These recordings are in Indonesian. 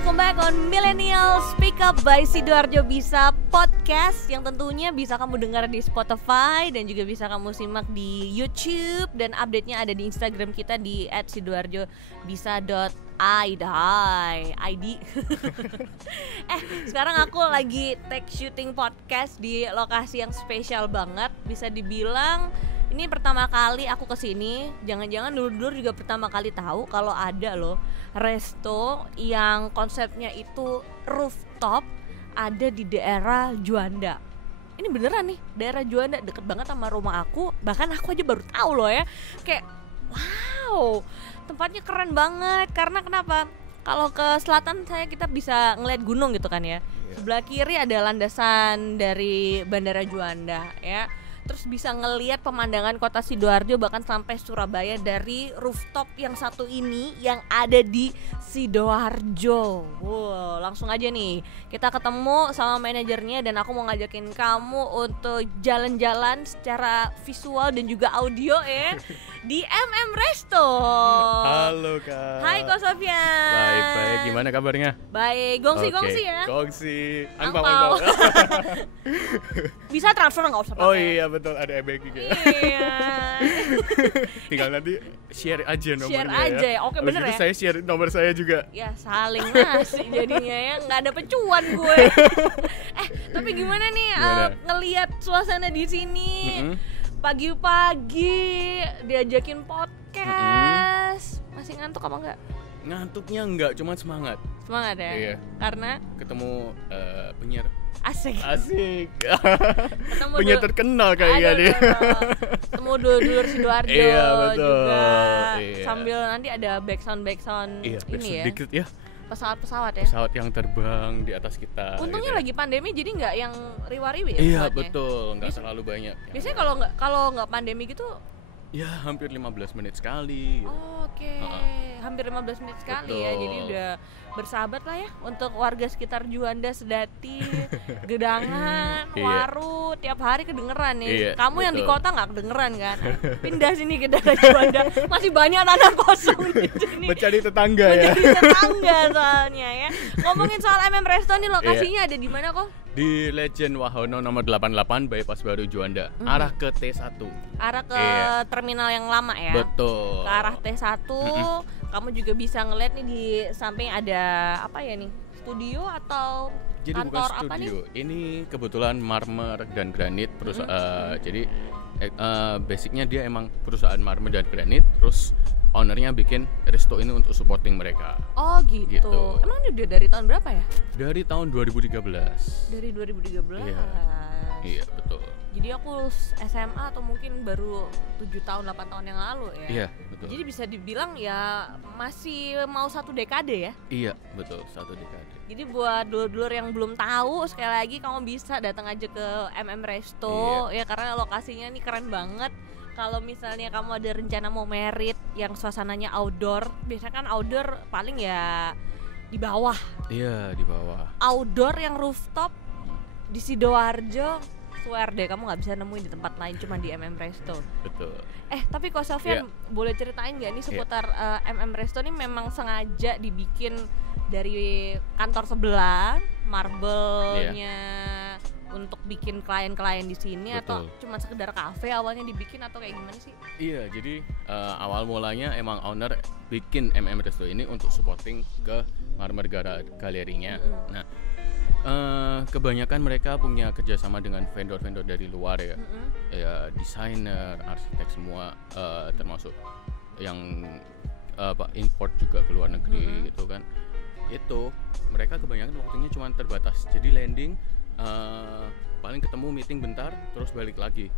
welcome back on Millennial Speak Up by Sidoarjo Bisa Podcast, yang tentunya bisa kamu dengar di Spotify dan juga bisa kamu simak di YouTube, dan update-nya ada di Instagram kita di @sidoarjobisa.id. Sekarang aku lagi take shooting podcast di lokasi yang spesial banget. Bisa dibilang ini pertama kali aku kesini. Jangan-jangan dulu-dulu juga pertama kali tahu kalau ada loh resto yang konsepnya itu rooftop, ada di daerah Juanda. Ini beneran nih, daerah Juanda, deket banget sama rumah aku. Bahkan aku aja baru tahu loh ya. Kayak wow, tempatnya keren banget. Karena kenapa? Kalau ke selatan kita bisa ngeliat gunung gitu kan ya. Sebelah kiri ada landasan dari Bandara Juanda ya. Terus bisa ngelihat pemandangan kota Sidoarjo bahkan sampai Surabaya dari rooftop yang satu ini yang ada di Sidoarjo. Wow, langsung aja nih kita ketemu sama manajernya dan aku mau ngajakin kamu untuk jalan-jalan secara visual dan juga audio ya di MM Resto. Halo Kak. Hai Ko Sofyan. Baik, gimana kabarnya? Baik, gongsi ya. Gongsi. Angpau. Bisa transfer nggak usah pakai. Oh iya betul, ada e-banking ya. Iya. Tinggal nanti share aja nomornya. Share aja ya. Oke, bener ya. Saya share nomor saya juga. Ya saling ngasih jadinya ya, nggak ada pecuan gue. Tapi gimana nih ngelihat suasana di sini? Pagi-pagi diajakin podcast. Masih ngantuk apa enggak? Ngantuknya enggak, cuma semangat. Semangat ya? Iya. Karena ketemu penyiar asik. Ketemu penyiar terkenal kayaknya dia. Ketemu dulur Sidoarjo iya, betul. juga. Iya. Sambil nanti ada backsound iya, ini ya. Dikit ya. Pesawat ya. Pesawat yang terbang di atas kita. Untungnya gitu. lagi pandemi jadi nggak yang riwa-riwi ya. Iya pesawatnya. betul, nggak terlalu banyak. Biasanya kalau nggak pandemi gitu. Ya hampir 15 menit sekali gitu. Oke. Hampir 15 menit sekali. Betul. Ya. Jadi udah bersahabat lah ya untuk warga sekitar Juanda, Sedati, Gedangan, Waru, tiap hari kedengeran nih. Iya, Kamu betul. yang di kota nggak kedengeran kan? Pindah sini ke daerah Juanda, masih banyak tanah kosong di sini. Mencari tetangga ya. Mencari tetangga soalnya ya. Ngomongin soal MM Resto nih, lokasinya ada di mana kok? Di Legend Wahono nomor 88 Bypass Baru Juanda, arah ke T1. Arah ke terminal yang lama ya. Betul. Ke arah T1. Kamu juga bisa ngeliat nih di samping ada apa ya nih? Studio atau jadi kantor bukan apa nih? studio. Ini kebetulan marmer dan granit perusahaan. Jadi basicnya dia emang perusahaan marmer dan granit. Terus ownernya bikin resto ini untuk supporting mereka. Oh gitu. Emang ini udah dari tahun berapa ya? Dari tahun 2013. Dari 2013. Iya betul. Jadi aku SMA atau mungkin baru 7 tahun 8 tahun yang lalu ya. Iya betul. Jadi bisa dibilang ya masih mau 1 dekade ya. Iya betul, 1 dekade. Jadi buat dulur-dulur yang belum tahu, sekali lagi kamu bisa datang aja ke MM Resto ya, karena lokasinya nih keren banget. Kalau misalnya kamu ada rencana mau merit yang suasananya outdoor, biasanya kan outdoor paling ya di bawah. Iya, di bawah. Outdoor yang rooftop di Sidoarjo, swear deh kamu nggak bisa nemuin di tempat lain, cuma di MM Resto. Betul. Tapi Ko Sofyan, boleh ceritain nggak nih seputar MM Resto nih? Memang sengaja dibikin dari kantor sebelah, marble-nya untuk bikin klien-klien di sini. Betul. Atau cuma sekedar kafe awalnya dibikin atau kayak gimana sih? Iya, jadi awal mulanya emang owner bikin MM Resto ini untuk supporting ke marmer galerinya. Nah, kebanyakan mereka punya kerjasama dengan vendor-vendor dari luar ya, ya desainer, arsitek semua, termasuk yang import juga ke luar negeri gitu kan. Itu mereka kebanyakan waktunya cuma terbatas, jadi landing paling ketemu meeting bentar terus balik lagi,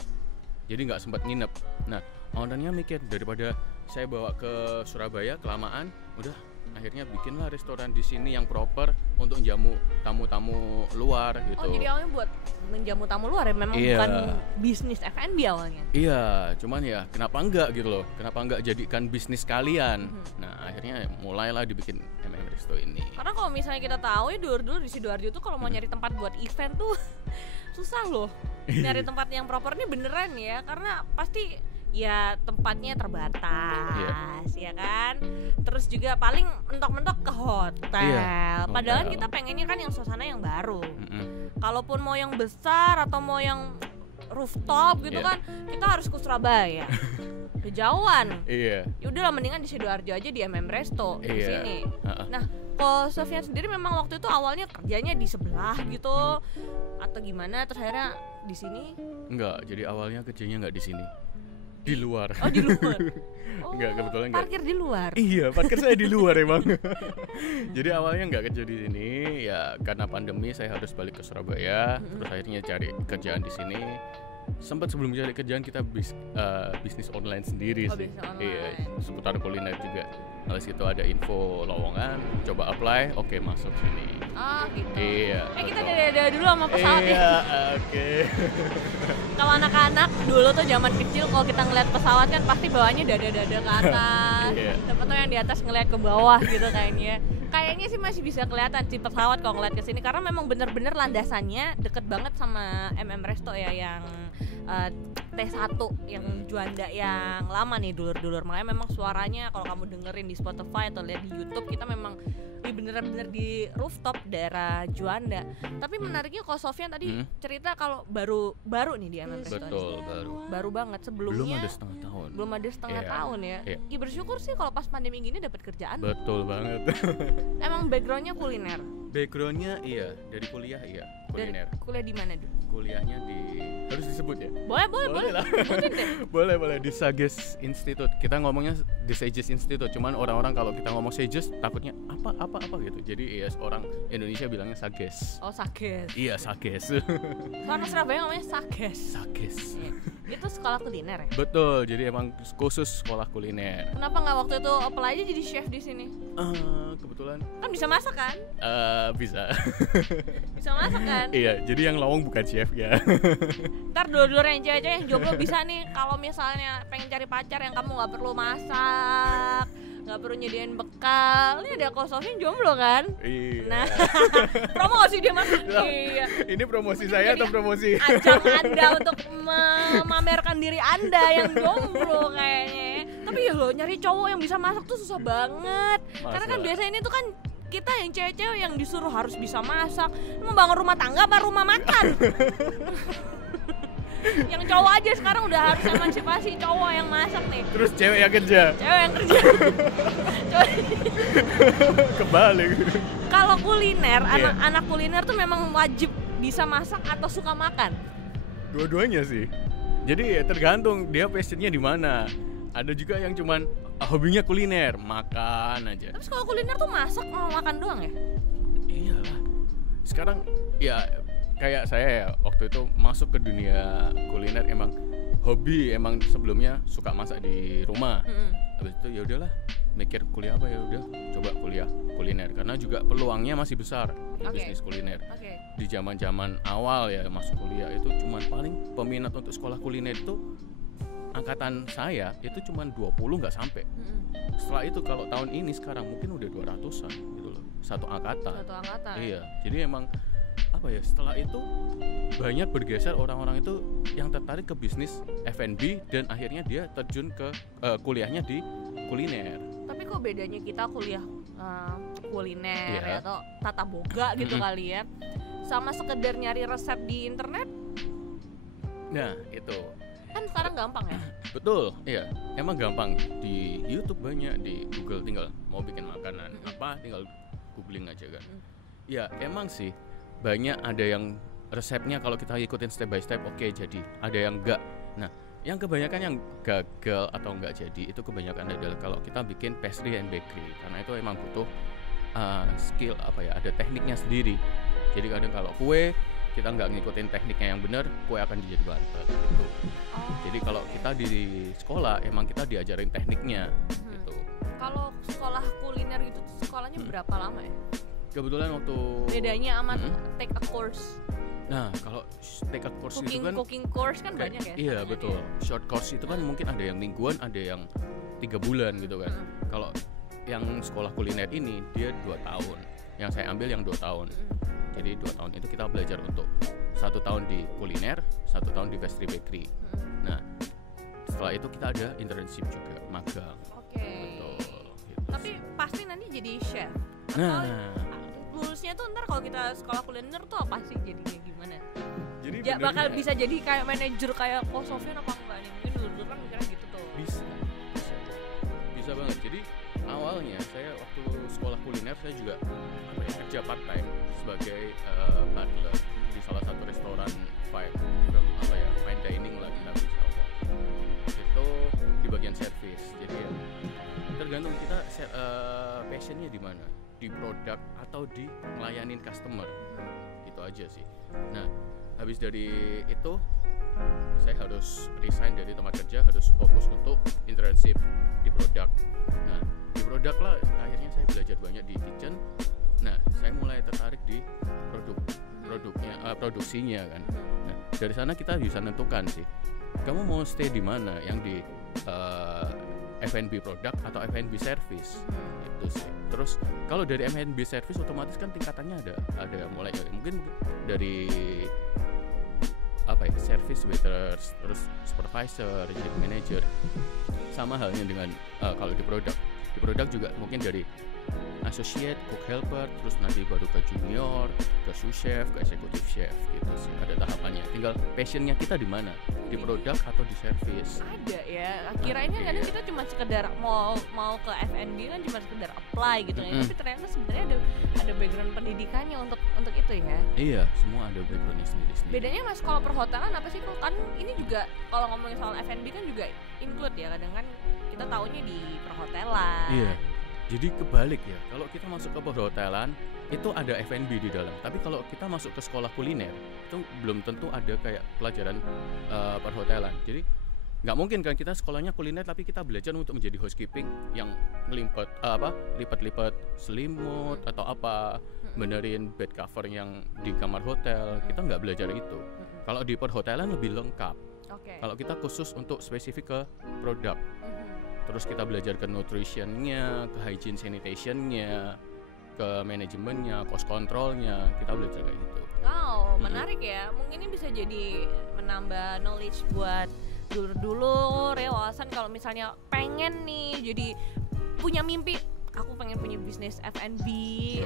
jadi nggak sempat nginep. Nah ownernya mikir daripada saya bawa ke Surabaya kelamaan, udah akhirnya bikinlah restoran di sini yang proper untuk jamu tamu-tamu luar gitu. Oh jadi awalnya buat menjamu tamu luar ya, memang bukan bisnis F&B awalnya. Iya, cuman ya kenapa enggak gitu loh, kenapa enggak jadikan bisnis kalian. Nah akhirnya mulailah dibikin MM Resto ini. Karena kalau misalnya kita tahu ya dulu di Sidoarjo tuh kalau mau nyari tempat buat event tuh susah loh. Nyari tempat yang proper nih beneran ya, karena pasti ya tempatnya terbatas, ya kan. Terus juga paling mentok-mentok ke hotel. Padahal kita pengennya kan yang suasana yang baru. Kalaupun mau yang besar atau mau yang rooftop gitu kan, kita harus ke Surabaya. Kejauhan. Ya udahlah mendingan di Sidoarjo aja di Resto di sini. Nah, kalau Sofyan sendiri memang waktu itu awalnya kerjanya di sebelah gitu atau gimana, terus akhirnya di sini? Enggak, jadi awalnya kerjanya enggak di sini. Di luar. Oh, di luar. Oh, enggak, kebetulan enggak. Parkir di luar. Iya, parkir saya di luar emang. Jadi awalnya enggak kerja di sini, ya karena pandemi saya harus balik ke Surabaya, terus akhirnya cari kerjaan di sini. Sempat sebelum cari kerjaan kita bisnis online sendiri sih. Iya, seputar kuliner juga. Habis itu ada info lowongan, coba apply, oke masuk sini. Oh gitu. Iya. Kita dada dulu sama pesawat ya. Oke. Kalau anak-anak dulu tuh zaman kecil kalau kita ngeliat pesawat kan pasti bawahnya dada-dada ke atas. Siapa tuh yang di atas ngeliat ke bawah gitu kayaknya. Kayaknya sih masih bisa kelihatan sih pesawat kalau ngeliat ke sini karena memang bener-bener landasannya deket banget sama Resto ya yang T1 yang Juanda yang lama nih dulur-dulur. Makanya memang suaranya kalau kamu dengerin di Spotify atau lihat di YouTube kita memang bener-bener di rooftop daerah Juanda. Tapi menariknya kalau Sofyan tadi cerita kalau baru nih di Resto. Betul, baru banget sebelumnya. Belum ada setengah tahun ya. Ya bersyukur sih kalau pas pandemi gini dapat kerjaan. Betul banget. Emang backgroundnya kuliner? Backgroundnya iya, dari kuliah iya, kuliner. Dari kuliah di mana dulu? Kuliahnya di, harus disebut ya? Boleh lah. boleh di Sages Institute. Kita ngomongnya di Sages Institute, cuman orang-orang kalau kita ngomong Sages takutnya apa gitu. Jadi ya orang Indonesia bilangnya Sages. Oh, Sages. Iya, Sages. Karena Surabaya ngomongnya Sages. Itu sekolah kuliner ya? Betul, jadi emang khusus sekolah kuliner. Kenapa nggak waktu itu apply aja jadi chef di sini? Kebetulan kan bisa masak kan? Bisa. Bisa masak kan? Iya, jadi yang lawang bukan chef ya. Ntar dua-dua yang cewek-cewek yang jomblo bisa nih kalau misalnya pengen cari pacar yang kamu nggak perlu masak, nggak perlu nyediain bekal. Ini ada Sofyan jomblo kan? Iya. Nah, promosi dia masuk. Iya. Ini promosi saya atau promosi? Ajang Anda untuk memamerkan diri Anda yang jomblo kayaknya. Tapi ya lo nyari cowok yang bisa masak tuh susah banget. Karena kan biasanya ini tuh kan kita yang cewek-cewek yang disuruh harus bisa masak. Mau bangun rumah tangga apa rumah makan? Yang cowok aja sekarang udah harus emansipasi cowok yang masak nih. Terus cewek yang kerja. Kebalik. Kalau kuliner, anak kuliner tuh memang wajib bisa masak atau suka makan? Dua-duanya sih. Jadi tergantung dia passionnya di mana. Ada juga yang cuman hobinya kuliner, makan aja. Tapi kalau kuliner tuh masak mau makan doang ya? Iyalah. Sekarang ya kayak saya ya waktu itu masuk ke dunia kuliner emang hobi, emang sebelumnya suka masak di rumah. Habis itu ya udahlah mikir kuliah apa ya udah coba kuliah kuliner karena juga peluangnya masih besar di bisnis kuliner. Di zaman-zaman awal ya masuk kuliah itu cuman paling peminat untuk sekolah kuliner itu angkatan saya itu cuma 20 nggak sampai. Setelah itu kalau tahun ini sekarang mungkin udah 200-an gitu loh. Satu angkatan. Iya. Jadi emang apa ya, setelah itu banyak bergeser orang-orang itu yang tertarik ke bisnis F&B dan akhirnya dia terjun ke kuliahnya di kuliner. Tapi kok bedanya kita kuliah kuliner ya, atau tata boga gitu kali ya, sama sekedar nyari resep di internet? Nah, itu kan sekarang gampang ya? Betul, iya. Emang gampang. Di YouTube banyak, di Google tinggal mau bikin makanan apa tinggal googling aja kan. Ya emang sih banyak ada yang resepnya kalau kita ikutin step by step oke jadi, ada yang enggak. Nah, yang kebanyakan yang gagal atau enggak jadi itu kebanyakan adalah kalau kita bikin pastry and bakery, karena itu emang butuh skill apa ya, ada tekniknya sendiri. Jadi kadang kalau kue kita nggak ngikutin tekniknya yang benar, kue akan jadi bantet gitu. Jadi kalau kita di sekolah emang kita diajarin tekniknya gitu. Kalau sekolah kuliner gitu sekolahnya berapa lama ya? Kebetulan waktu bedanya sama take a course. Nah, kalau take a course itu kan cooking course kan banyak ya? Iya, betul. Short course itu kan mungkin ada yang mingguan, ada yang 3 bulan gitu kan. Kalau yang sekolah kuliner ini dia 2 tahun. Yang saya ambil yang 2 tahun. Jadi 2 tahun itu kita belajar untuk 1 tahun di kuliner, 1 tahun di pastry bakery. Nah, setelah itu kita ada internship juga, magang. Oke. Betul. Gitu Tapi sih. pasti nanti jadi chef. Nah, Lulusnya tuh ntar kalau kita sekolah kuliner tuh apa sih jadinya gimana? jadi Ya bakal benernya bisa jadi kayak manajer kayak Ko Sofyan apa enggak nih? Mungkin dulu kan mikirnya gitu tuh. bisa banget. Jadi awalnya saya waktu sekolah kuliner saya juga kerja part time sebagai butler di salah satu restoran fine dining lah kita bisa ngomong. Itu di bagian service. Jadi ya, tergantung kita passionnya di mana, di produk atau di ngelayanin customer. Itu aja sih. Nah, habis dari itu saya harus resign dari tempat kerja, harus fokus untuk internship di produk. Nah, di produk lah akhirnya saya belajar banyak di kitchen. Nah, saya mulai tertarik di produksinya kan. Nah, dari sana kita bisa nentukan sih, kamu mau stay di mana, yang di F&B produk atau F&B service. Itu sih. Terus kalau dari F&B service otomatis kan tingkatannya ada mulai mungkin dari service waiters, terus supervisor, jadi manager. Sama halnya dengan kalau di produk juga mungkin dari associate, cook helper, terus nanti baru ke junior, ke sous chef, ke executive chef gitu sih. Ada tahapannya. Tinggal passionnya kita di mana, di produk atau di service. Ada ya. Kirainnya kadang kita cuma sekedar mau ke F&B kan cuma sekedar apply gitu ya. Tapi ternyata sebenarnya ada background pendidikannya untuk itu ya. Iya, semua ada backgroundnya sendiri-sendiri. Bedanya mas kalau perhotelan apa sih kok? Kan ini juga kalau ngomongin soal F&B kan juga include ya. Kadang kan kita taunya di perhotelan. Iya. Jadi kebalik ya, kalau kita masuk ke perhotelan itu ada F&B di dalam. Tapi kalau kita masuk ke sekolah kuliner itu belum tentu ada kayak pelajaran perhotelan. Jadi nggak mungkin kan kita sekolahnya kuliner tapi kita belajar untuk menjadi housekeeping yang lipat-lipat selimut atau apa, benerin bed cover yang di kamar hotel. Kita nggak belajar itu. Kalau di perhotelan lebih lengkap. Kalau kita khusus untuk spesifik ke produk. Terus kita belajar ke nutritionnya, ke hygiene sanitationnya, ke manajemennya, cost controlnya, kita belajar kayak gitu. Wow, menarik ya. Mungkin ini bisa jadi menambah knowledge buat dulur-dulur ya, wawasan kalau misalnya pengen nih jadi punya mimpi. Aku pengen punya bisnis F&B,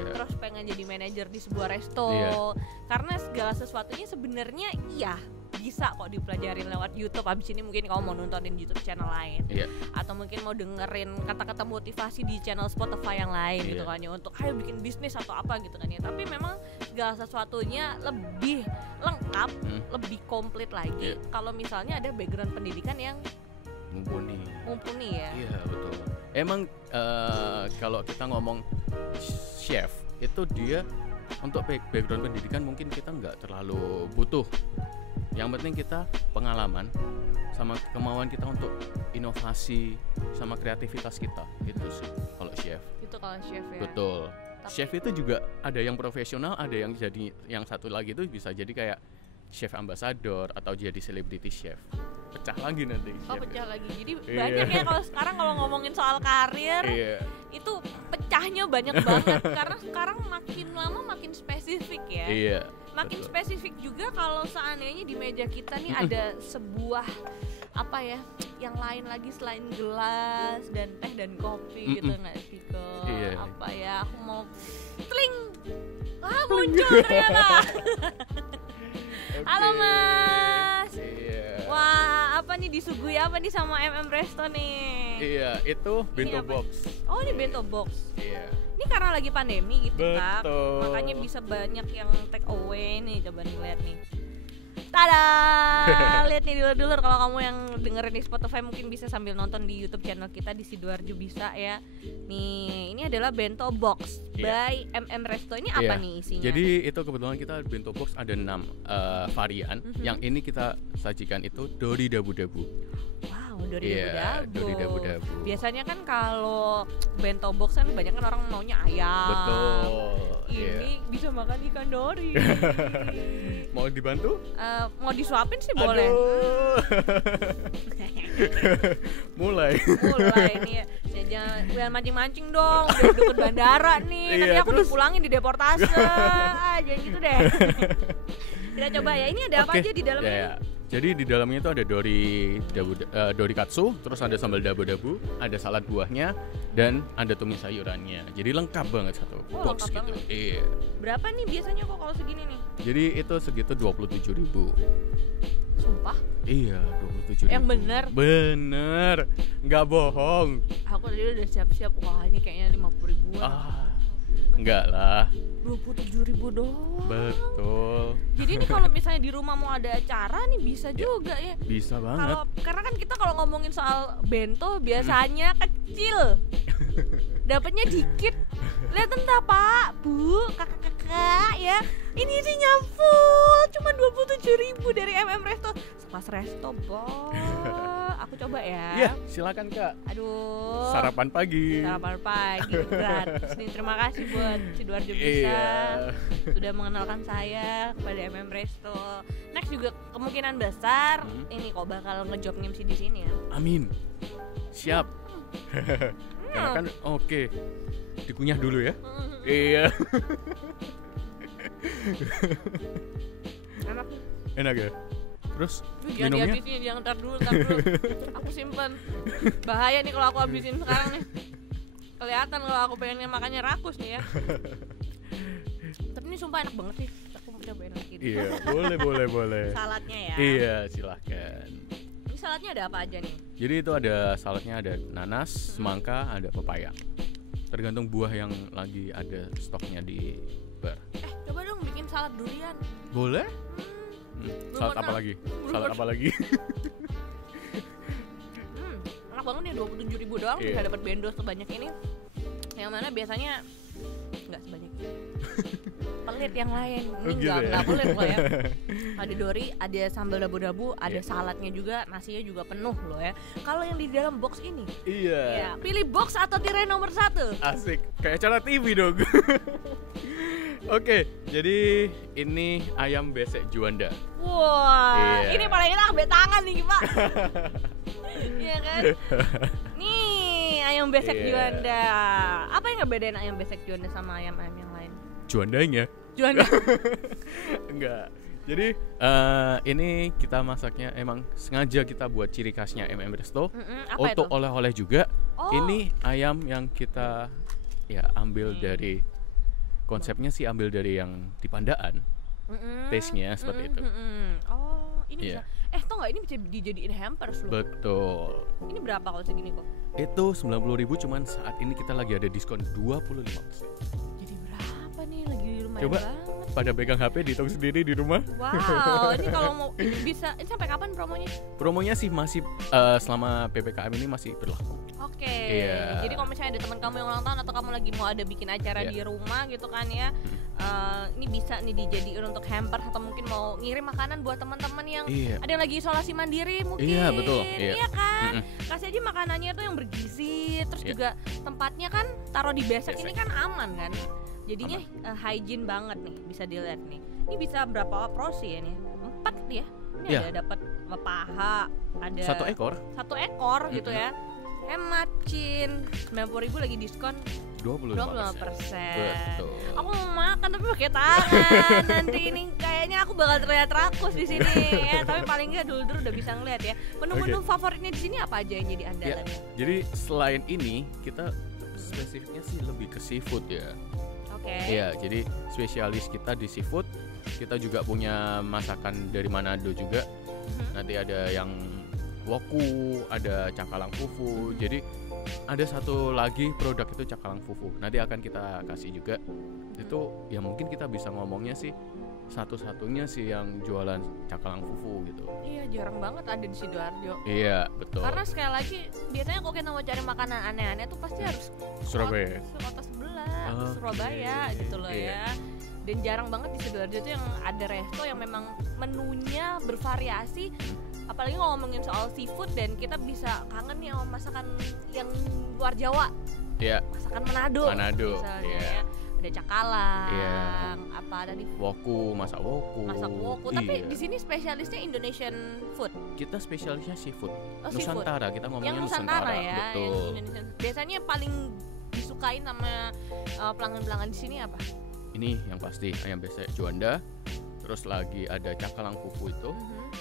terus pengen jadi manajer di sebuah resto. Karena segala sesuatunya sebenarnya bisa kok dipelajarin lewat YouTube. Abis ini mungkin kamu mau nontonin YouTube channel lain, atau mungkin mau dengerin kata-kata motivasi di channel Spotify yang lain gitu kan ya, untuk ayo bikin bisnis atau apa gitu kan ya. Tapi memang segala sesuatunya lebih lengkap, lebih komplit lagi kalau misalnya ada background pendidikan yang mumpuni ya. Iya betul. Emang kalau kita ngomong chef itu dia untuk background pendidikan mungkin kita nggak terlalu butuh. Yang penting kita pengalaman sama kemauan kita untuk inovasi sama kreativitas kita, itu sih kalau chef. Itu kalau chef ya. Betul. Tapi chef itu juga ada yang profesional, ada yang jadi yang satu lagi itu bisa jadi kayak chef ambassador atau jadi celebrity chef. Pecah lagi nanti. Pecah lagi. Jadi banyak ya kalau sekarang kalau ngomongin soal karir itu pecahnya banyak banget karena sekarang makin lama makin spesifik ya. Makin spesifik juga kalau seandainya di meja kita nih ada sebuah yang lain lagi selain gelas dan teh dan kopi gitu nggak sih aku mau teling muncul ternyata. Halo Mas. Wah, apa nih disuguhi apa nih sama Resto nih? Iya, itu bento box. Oh, ini bento box. Iya. Ini karena lagi pandemi gitu kan. Betul. Makanya bisa banyak yang take away nih, coba nih lihat nih. Tada! Lihat nih dulur-dulur, kalau kamu yang dengerin di Spotify mungkin bisa sambil nonton di YouTube channel kita di Sidoarjo bisa ya. Nih, ini adalah bento box by Resto. Ini apa nih isinya? Jadi itu kebetulan kita bento box ada 6 varian. Yang ini kita sajikan itu dori dabu-dabu. Wow, dori dabu-dabu. Dabu. Biasanya kan kalau bento box kan banyak kan orang maunya ayam. Betul. Ini bisa makan ikan dori. Mau dibantu? Mau disuapin sih boleh. Mulai nih ya. Jangan mancing-mancing dong. Udah deket bandara nih. Nanti aku dipulangin di deportase. Jangan gitu deh. Kita coba ya. Ini ada apa aja di dalamnya? Jadi di dalamnya itu ada dori katsu, terus ada sambal dabu-dabu, ada salad buahnya, dan ada tumis sayurannya. Jadi lengkap banget satu box lengkap gitu. banget. Iya. Berapa nih biasanya kok kalau segini nih? Jadi itu segitu 27.000. Sumpah? Iya, 27.000. Yang bener? Bener, nggak bohong. Aku tadi udah siap-siap, wah ini kayaknya 50 ribuan. Enggak lah. 27.000 doang. Betul. Jadi ini kalau misalnya di rumah mau ada acara nih bisa juga ya. Bisa banget. Karena kan kita kalau ngomongin soal bento biasanya kecil, dapatnya dikit. Lihat entah Pak, Bu, kakak-kakak ya. Ini isinya full, cuma 27.000 dari Resto. Sekelas resto, Bos. Aku coba ya. Iya, silakan Kak. Aduh. Sarapan pagi. Sarapan pagi gratis nih. Terima kasih buat Sidoarjo Bisa sudah mengenalkan saya kepada Resto. Next juga kemungkinan besar ini kok bakal ngejob MC di sini ya. Amin. Siap. Karena kan oke. Dikunyah dulu ya. Iya. Enak. Enak ya. Terus Jangan minumnya dihabisin, jangan ntar dulu. Aku simpen. Bahaya nih kalau aku habisin sekarang nih. Kelihatan kalau aku pengennya makannya rakus nih ya. Tapi ini sumpah enak banget sih. Aku mau cobain lagi. Iya, boleh. Saladnya ya. Iya, silahkan. Ini saladnya ada apa aja nih? Jadi itu ada saladnya, ada nanas, semangka, ada pepaya. Tergantung buah yang lagi ada stoknya di bar. Coba dong bikin salad durian. Boleh? Salad pernah. apa lagi? Salad apa lagi? Enak banget nih 27.000 doang bisa dapat bendo sebanyak ini. Yang mana biasanya nggak sebanyak ini. Pelit yang lain. Ini nggak pelit loh ya. Ada dori, ada sambal dabu-dabu, ada saladnya juga, nasinya juga penuh loh ya. Kalau yang di dalam box ini, ya, pilih box atau tirai nomor 1. Asik, kayak acara TV dong. Oke, jadi ini ayam besek Juanda. Wah, ini paling enak ambil tangan nih Pak. Iya kan? Nih ayam besek Juanda. Apa yang ngebedain ayam besek Juanda sama ayam-ayam yang lain? Juandanya? Juanda. Enggak. Jadi ini kita masaknya emang sengaja kita buat ciri khasnya Resto. Untuk oleh-oleh juga. Ini ayam yang kita ambil dari konsepnya sih ambil dari yang di Pandaan. Taste-nya seperti itu. Oh, ini bisa. Tau nggak ini bisa dijadiin hampers loh. Betul. Ini berapa kalau segini kok? Itu 90.000, cuman saat ini kita lagi ada diskon 25%. Jadi berapa nih lagi di rumah? Coba banget. pada pegang HP dihitung sendiri di rumah. Wow, ini kalau mau ini bisa. Ini sampai kapan promonya? Promonya sih masih selama PPKM ini masih berlaku. Oke. Jadi kalau misalnya ada teman kamu yang ulang tahun atau kamu lagi mau ada bikin acara di rumah gitu kan ya, ini bisa nih dijadiin untuk hamper atau mungkin mau ngirim makanan buat teman-teman yang ada yang lagi isolasi mandiri mungkin. Iya betul. Iya kan. Kasih aja makanannya tuh yang bergizi, terus juga tempatnya kan taruh di besek ini kan aman kan. Jadinya hygiene banget nih, bisa dilihat nih. Ini bisa berapa porsi ya nih? 4 ya. Ini ada dapat paha, ada 1 ekor. 1 ekor gitu ya. Hemat Cin, 90.000 lagi diskon 25%. Betul. Aku mau makan tapi pakai tangan. Nanti ini kayaknya aku bakal terlihat rakus di sini ya. Tapi paling nggak dulu udah bisa ngeliat ya. Menu-menu favoritnya di sini apa aja yang jadi andalannya? Jadi selain ini kita spesifiknya sih lebih ke seafood ya. Iya, jadi spesialis kita di seafood. Kita juga punya masakan dari Manado juga. Nanti ada yang woku, ada cakalang fufu. Jadi ada satu lagi produk itu cakalang fufu. Nanti akan kita kasih juga. Itu ya mungkin kita bisa ngomongnya sih satu-satunya sih yang jualan cakalang fufu gitu. Iya, jarang banget ada di Sidoarjo. Iya, betul. Karena sekali lagi biasanya kalau kita mau cari makanan aneh-aneh tuh pasti harus Surabaya. Kota sebelah, Surabaya gitu loh ya. Dan jarang banget di Sidoarjo tuh yang ada resto yang memang menunya bervariasi. Apalagi kalau ngomongin soal seafood dan kita bisa kangen nih sama masakan yang luar Jawa. Iya. Masakan Manado. Misalnya ya. Ada cakalang, apa tadi? Woku, masak woku. Tapi di sini spesialisnya Indonesian food. Kita spesialisnya seafood. Nusantara, kita ngomongnya yang Nusantara ya. Betul. Yang Indonesian. Biasanya paling disukain sama pelanggan-pelanggan di sini apa? Ini yang pasti ayam besek Juanda. Terus lagi ada cakalang fufu itu.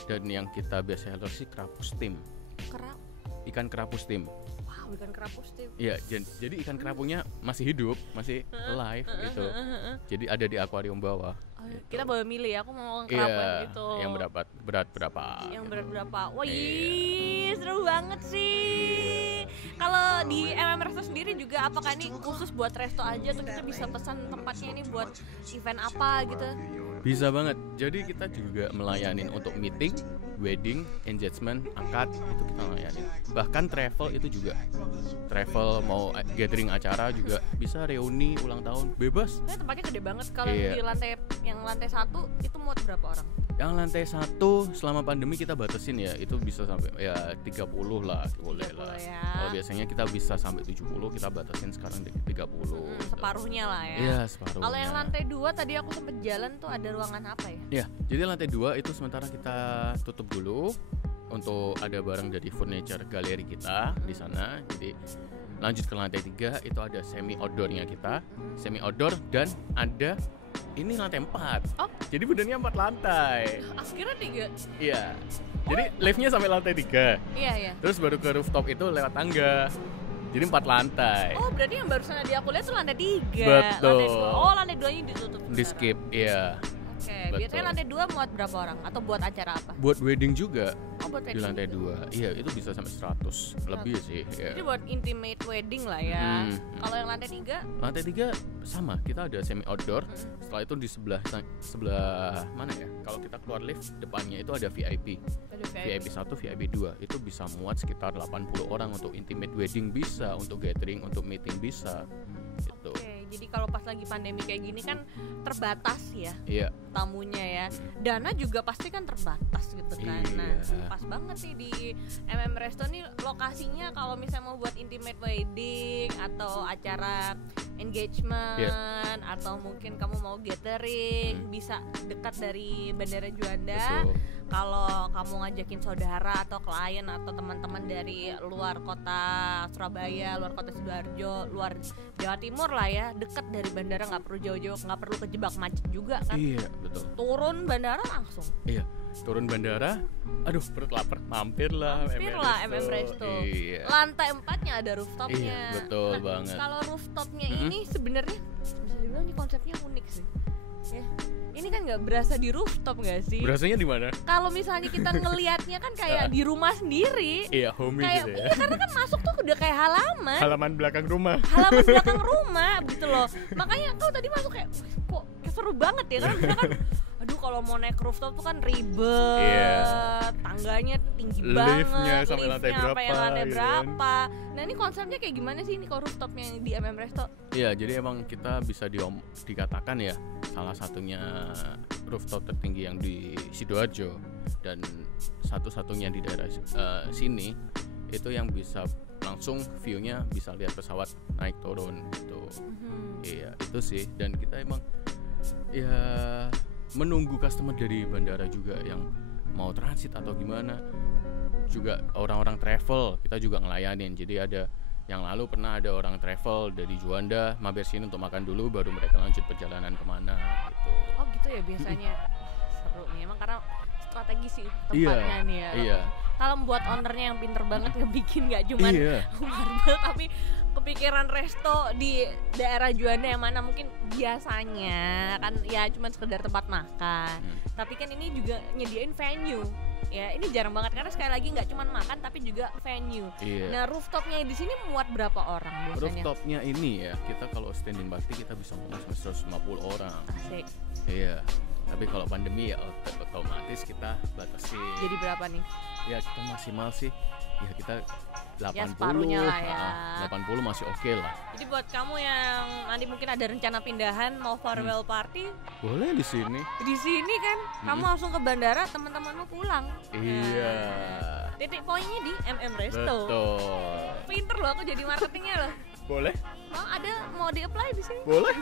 Dan yang kita best seller sih kerapu steam. Ikan kerapu steam. Wow, ikan kerapu steam. Iya, jadi ikan kerapunya masih hidup, masih alive gitu. Jadi ada di akuarium bawah. Gitu. Kita boleh milih ya, aku mau kerapu gitu. Yang berat berapa? Yang berat berapa? Wah, seru banget sih. Kalau di MM Resto sendiri juga apakah ini khusus buat resto aja atau kita bisa pesan tempatnya ini buat event apa gitu? Bisa banget. Jadi kita juga melayanin untuk meeting, wedding, engagement, akad itu kita layanin. Bahkan travel itu juga. Travel mau gathering acara juga bisa, reuni ulang tahun bebas. Nah, tempatnya gede banget. Kalau di lantai 1 itu muat berapa orang? Yang lantai 1 selama pandemi kita batasin ya, itu bisa sampai ya 30 lah, boleh lah. Ya. Kalau biasanya kita bisa sampai 70, kita batasin sekarang 30. Separuhnya lah ya. Iya, separuhnya. Kalau yang lantai 2 tadi aku sempet jalan tuh ada ruangan apa ya? Iya, jadi lantai 2 itu sementara kita tutup dulu untuk ada barang dari furniture galeri kita di sana. Jadi lanjut ke lantai 3 itu ada semi outdoornya kita, semi outdoor, dan ada ini lantai 4. Oh, jadi benernya 4 lantai. Akhirnya 3. Iya. Jadi liftnya sampai lantai 3. Iya. Terus baru ke rooftop itu lewat tangga. Jadi 4 lantai. Oh, berarti yang barusan tadi aku lihat tuh lantai 3. Betul. Lantai 2. Oh, lantai 2-nya ditutup. Di skip, iya. Oke, biasanya lantai 2 muat berapa orang? Atau buat acara apa? Buat wedding juga. Oh, buat wedding di lantai 2. Iya, itu bisa sampai 100 lebih sih. Jadi buat intimate wedding lah ya. Kalau yang lantai 3? Lantai 3 sama, kita ada semi outdoor. Setelah itu di sebelah mana ya? Kalau kita keluar lift, depannya itu ada VIP. VIP 1, VIP 2. Itu bisa muat sekitar 80 orang untuk intimate wedding bisa, untuk gathering, untuk meeting bisa. Gitu. Oke, jadi kalau pas lagi pandemi kayak gini kan terbatas ya. Iya. Tamunya ya. Dana juga pasti kan terbatas gitu kan. Nah, pas banget nih di MM Resto nih lokasinya kalau misalnya mau buat intimate wedding atau acara engagement atau mungkin kamu mau gathering bisa dekat dari Bandara Juanda. Kalau kamu ngajakin saudara atau klien atau teman-teman dari luar kota Surabaya, luar kota Sidoarjo, luar Jawa Timur lah ya, dekat dari bandara, nggak perlu jauh-jauh, nggak perlu kejebak macet juga kan. Iya, betul. Turun bandara langsung. Iya, turun bandara, aduh perut lapar, mampir lah MM Resto. Iya. Lantai 4-nya ada rooftopnya. Iya, betul banget. Kalau rooftopnya ini sebenarnya bisa dibilang ini konsepnya unik sih. Ya. Ini kan nggak berasa di rooftop nggak sih? Berasanya di mana? Kalau misalnya kita ngelihatnya kan kayak di rumah sendiri. Iya, homey kayak, gitu ya. Iya, karena kan masuk tuh udah kayak halaman. Halaman belakang rumah. Halaman belakang rumah gitu loh. Makanya kau tadi masuk kayak kok seru banget ya, karena misalkan aduh kalau mau naik rooftop tuh kan ribet, tangganya tinggi Liftnya banget, sampai lantai berapa, yang lantai gitu berapa. Nah ini konsepnya kayak gimana sih ini kalau rooftopnya yang di MM Resto? Iya, jadi emang kita bisa dikatakan ya salah satunya rooftop tertinggi yang di Sidoarjo dan satu-satunya di daerah sini itu yang bisa langsung view-nya bisa lihat pesawat naik turun gitu. Iya, itu sih. Dan kita emang ya menunggu customer dari bandara juga yang mau transit atau gimana, juga orang-orang travel kita juga ngelayanin. Jadi ada yang lalu pernah ada orang travel dari Juanda mampir sini untuk makan dulu, baru mereka lanjut perjalanan kemana gitu. Oh gitu ya biasanya. Seru nih emang karena strategi sih tempatnya nih ya. Iya. Kalau buat ownernya yang pinter banget ngebikin nggak cuman marble tapi kepikiran resto di daerah Juanda yang mana mungkin biasanya kan ya cuma sekedar tempat makan, tapi kan ini juga nyediain venue. Ya ini jarang banget karena sekali lagi nggak cuma makan tapi juga venue. Nah rooftopnya di sini muat berapa orang biasanya? Rooftopnya ini ya kita kalau standing party kita bisa muat 150 orang. Asik. Iya. Tapi kalau pandemi ya otomatis kita batasi. Jadi berapa nih? Ya kita maksimal sih ya kita 80 ya separuhnya lah ya. 80 masih oke lah. Jadi buat kamu yang nanti mungkin ada rencana pindahan mau farewell party, boleh di sini. Di sini kan kamu langsung ke bandara, teman-temanmu pulang. Iya. Titik poinnya di MM Resto. Betul. Pinter loh aku jadi marketingnya loh. Boleh? Mau di-apply di sini? Boleh.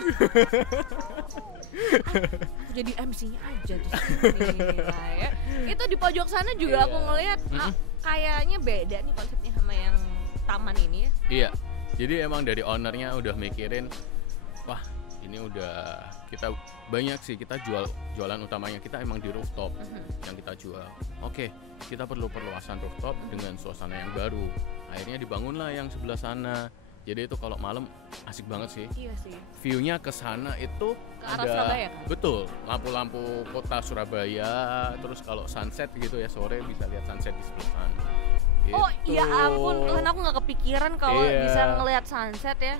Aku jadi MC-nya aja di sini lah ya. Itu di pojok sana juga aku ngelihat kayaknya beda nih konsepnya sama yang taman ini ya. Iya. Jadi emang dari ownernya udah mikirin, wah ini udah kita banyak sih, kita jualan utamanya kita emang di rooftop yang kita jual. Oke, kita perlu perluasan rooftop dengan suasana yang baru. Akhirnya dibangunlah yang sebelah sana. Jadi itu kalau malam asik banget sih. Iya sih. View-nya ke sana itu Ke arah Surabaya kan? Betul, lampu-lampu kota Surabaya. Terus kalau sunset gitu ya, sore bisa lihat sunset di sebelah sana. Oh Gitu. iya ampun, kan aku nggak kepikiran kalau Iya. bisa ngelihat sunset ya.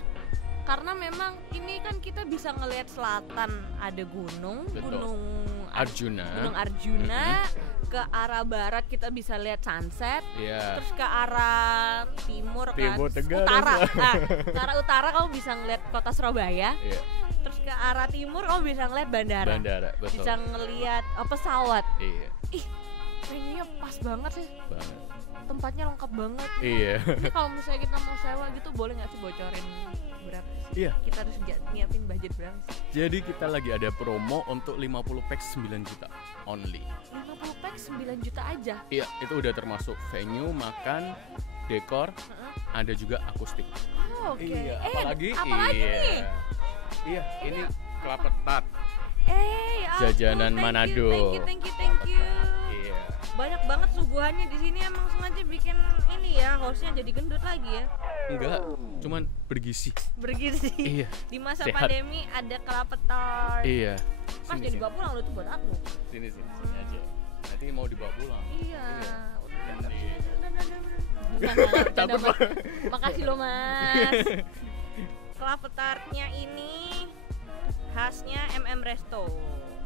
Karena memang ini kan kita bisa ngelihat selatan ada gunung, Betul. Gunung Arjuna. Arjuna. Ke arah barat kita bisa lihat sunset. Iya. Terus ke arah timur kan, Timur Tenggara. utara. Nah, ke arah utara kamu bisa ngelihat kota Surabaya. Iya. Terus ke arah timur kamu bisa ngelihat bandara. Bandara, betul. Bisa ngelihat pesawat. Iya, Ih, venue-nya pas banget sih. banget. Tempatnya lengkap banget. Iya. Ini kalau misalnya kita mau sewa gitu boleh nggak sih bocorin berapa sih? Iya. Kita harus nyiapin budget berapa sih? Jadi kita lagi ada promo untuk 50 packs 9 juta only. 50 pack 9 juta aja. Iya, itu udah termasuk venue, makan, dekor, ada juga akustik. Oh, oke. Iya, apalagi apalagi iya. nih? Iya, ini kelapa tart. Ya ampun, Jajanan thank you, Manado. Thank you. Iya. Banyak banget suguhannya di sini, emang sengaja bikin ini ya, hostnya jadi gendut lagi ya. Enggak, cuman bergizi. Bergizi. Iya. Di masa Sehat. pandemi ada kelapa tart. Iya. Mas Sini, jadi bawa pulang lo itu buat aku. sini aja. Nanti mau dibawa pulang. Iya. Nanti. Enggak, Takut, Mas. Makasih lo Mas. Kelapa tartnya ini khasnya Resto.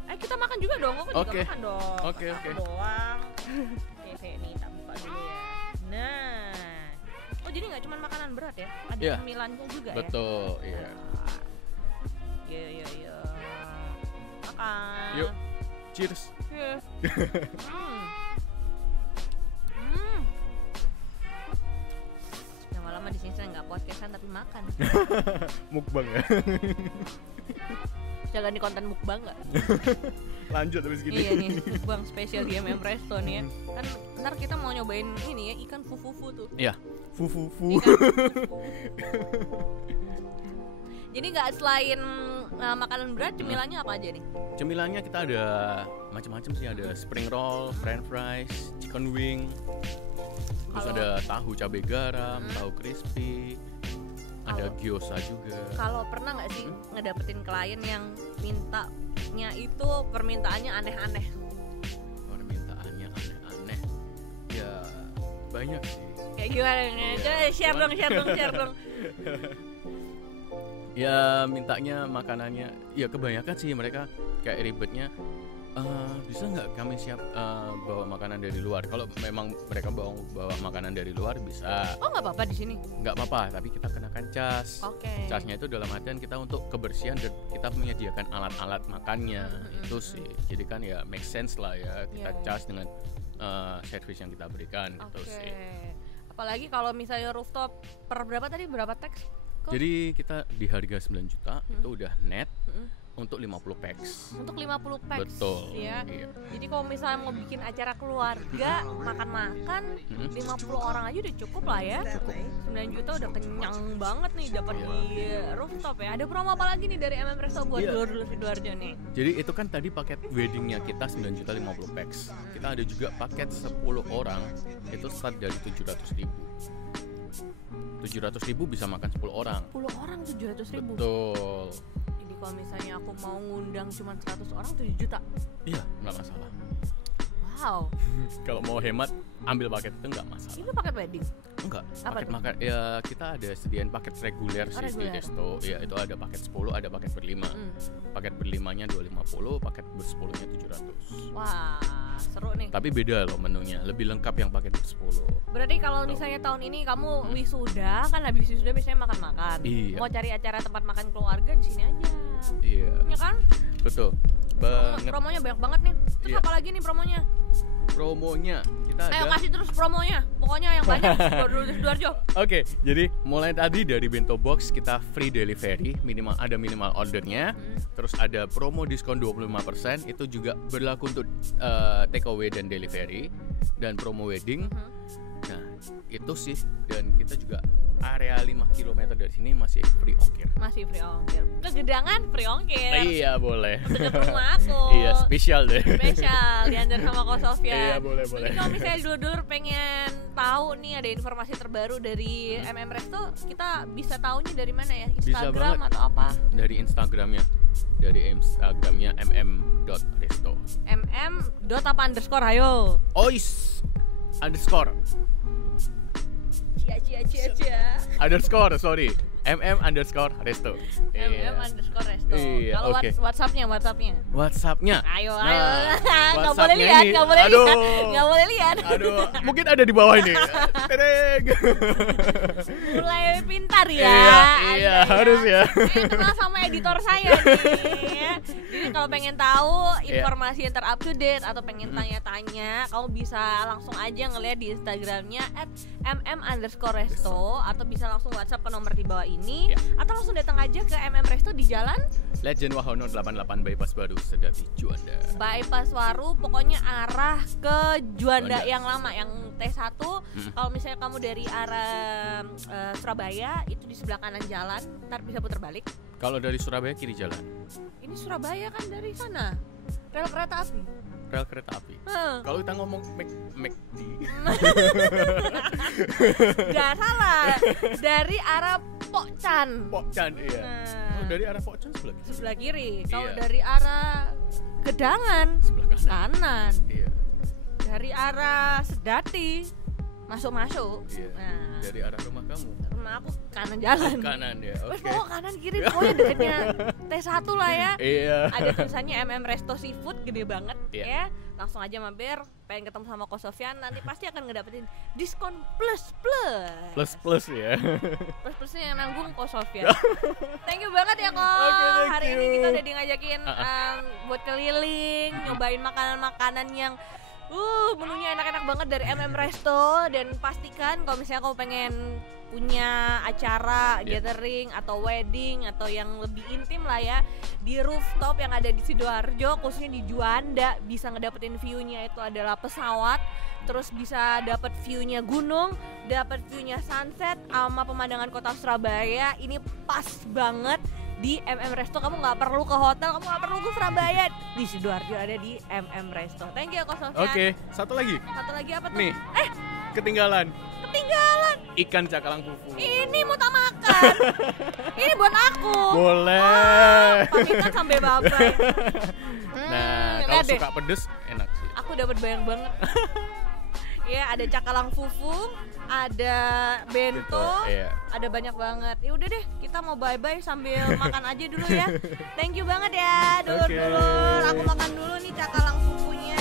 Kita makan juga dong, aku juga Oke. makan dong. Oke, Aku oke. doang. Oke, nih tak buka dulu ya. Nah. Oh jadi nggak cuma makanan berat ya? Ada Iya. cemilannya juga ya? Betul, iya. Iya. Makan. Yuk. Cheers. Iya. Lama-lama di sini saya nggak podcastan tapi makan. Mukbang ya. Jangan di konten mukbang nggak? Lanjut habis gini. Iya nih, mukbang spesial di Resto nih ya. Kan ntar kita mau nyobain ini ya, ikan fufu tuh. Iya. Fu. Ikan. Jadi nggak selain makanan berat, cemilannya apa aja nih? Cemilannya kita ada macam-macam sih, ada spring roll, french fries, chicken wing. Terus Kalau- ada tahu cabai garam, tahu crispy. Ada gyoza juga. Kalau pernah nggak sih ngedapetin klien yang mintanya itu permintaannya aneh-aneh? Permintaannya aneh-aneh. Ya banyak sih. Kayak gimana nih? Coba share dong. Ya mintanya makanannya, ya kebanyakan sih mereka kayak ribetnya, bisa nggak kami siap bawa makanan dari luar. Kalau memang mereka bawa makanan dari luar bisa, Oh nggak apa-apa di sini. nggak apa-apa, tapi kita kenakan cas. Oke. Casnya itu dalam artian kita untuk kebersihan dan kita menyediakan alat-alat makannya. Itu sih, jadi kan ya make sense lah ya kita Iya. cas dengan service yang kita berikan gitu Oke. sih. Apalagi kalau misalnya rooftop per berapa tadi? Berapa teks? Kok? Jadi kita di harga 9 juta itu udah net untuk 50 packs. Untuk 50 packs. Betul. Ya. Iya. Jadi kalau misalnya mau bikin acara keluarga, makan-makan, 50 orang aja udah cukup lah ya. 9 juta udah kenyang banget nih dapat Iya. di rooftop ya. Ada promo apa lagi nih dari Resto buat Iya. dulu Sidoarjo nih? Jadi itu kan tadi paket weddingnya kita 9 juta 50 packs. Kita ada juga paket 10 orang itu start dari 700.000. 700.000 bisa makan 10 orang. 10 orang 700.000. Betul. Jadi kalau misalnya aku mau ngundang cuma 100 orang 7 juta. Iya, nggak masalah. Wow. Kalau mau hemat, ambil paket itu nggak masalah. Ini paket wedding. Enggak, Apa paket tuh? makan ya kita ada sediain paket reguler Oh, sih di reguler. resto. Ya itu ada paket 10, ada paket berlima. Paket berlimanya 250, paket ber-10-nya 700. Wah, seru nih. Tapi beda loh menunya, lebih lengkap yang paket ber-10. Berarti kalau misalnya tahun ini kamu wisuda, kan habis wisuda biasanya makan-makan. Iya. Mau cari acara tempat makan keluarga di sini aja. Iya, Ya kan? betul. Banget. Promonya banyak banget nih. Terus Iya. apa lagi nih promonya? Promonya kita Ayo ada. kasih terus promonya. Pokoknya yang banyak Sidoarjo. Oke, jadi mulai tadi dari bento box kita free delivery, minimal ordernya. Terus ada promo diskon 25%, itu juga berlaku untuk take away dan delivery dan promo wedding. Nah, itu sih, dan kita juga area 5 km dari sini masih free ongkir. Masih free ongkir. Ke Gedangan free ongkir. Iya boleh. Dekat rumah aku. Iya spesial deh. Spesial diantar sama Ko Sofyan. Iya boleh. Mungkin kalau misalnya dulu pengen tahu nih ada informasi terbaru dari MM Resto, kita bisa taunya dari mana ya? Instagram atau apa? Dari Instagramnya mm.resto. apa underscore ayo. Ois underscore Cia. underscore sorry mm_resto. Underscore resto. Iya, Kalau oke. WhatsAppnya. Ayo. Nggak boleh WhatsAppnya lihat, nggak boleh lihat. Aduh, mungkin ada di bawah ini. Tereng. Mulai pintar ya. Iya, harus ya. Kenal sama editor saya nih. Jadi kalau pengen tahu informasi yang ter-up to date atau pengen tanya-tanya, kamu bisa langsung aja ngeliat di Instagramnya @mm_resto atau bisa langsung WhatsApp ke nomor di bawah ini atau langsung datang aja ke MM Resto di Jalan Legend Wahono 88 Bypass Baru Sedati Juanda. Bypass Waru, pokoknya arah ke Juanda yang lama, yang T1. Kalau misalnya kamu dari arah Surabaya, itu di sebelah kanan jalan, ntar bisa putar balik. Kalau dari Surabaya kiri jalan. Ini Surabaya kan dari sana, rel kereta api. Rel kereta api. Kalau kita ngomong McD. Gak salah, dari arah Pokcan. Iya. Dari arah Pokcan sebelah kiri. Kalau Iya. dari arah Gedangan sebelah kanan. Iya. Dari arah Sedati masuk. Iya. Nah, Dari arah rumah kamu. rumah aku kanan jalan. Kanan ya. Wes Oke. pokok kanan kiri pokoknya deketnya T1 lah ya. Iya. Ada tulisannya MM Resto Seafood gede banget Iya. ya. Langsung aja mampir, pengen ketemu sama Ko Sofyan, nanti pasti akan ngedapetin diskon plus. Plus ya. Plus-plusnya yang nanggung Ko Sofyan. Thank you banget ya Ko. Thank Hari you. ini kita udah ngajakin buat keliling, nyobain makanan-makanan yang menunya enak-enak banget dari MM Resto. Dan pastikan kalau misalnya kamu pengen punya acara gathering atau wedding atau yang lebih intim lah ya, di rooftop yang ada di Sidoarjo, khususnya di Juanda, bisa ngedapetin view-nya itu adalah pesawat, terus bisa dapet view-nya gunung, dapet view-nya sunset sama pemandangan kota Surabaya. Ini pas banget di MM Resto. Kamu nggak perlu ke hotel, kamu nggak perlu ke Surabaya, di Sidoarjo ada di MM Resto. Thank you Ko Sofyan. Oke, satu lagi Apa tuh? nih. Ketinggalan ikan cakalang fufu. Ini mau tak makan. Ini buat aku. Boleh. Pamitan sampai bye-bye. Nah, kalau suka pedes enak sih. Aku dapat bayang banget. Ya, ada cakalang fufu, ada bento, Iya. ada banyak banget. Ya udah deh, kita mau bye-bye sambil makan aja dulu ya. Thank you banget ya, dulur-dulur. Aku makan dulu nih cakalang fufunya.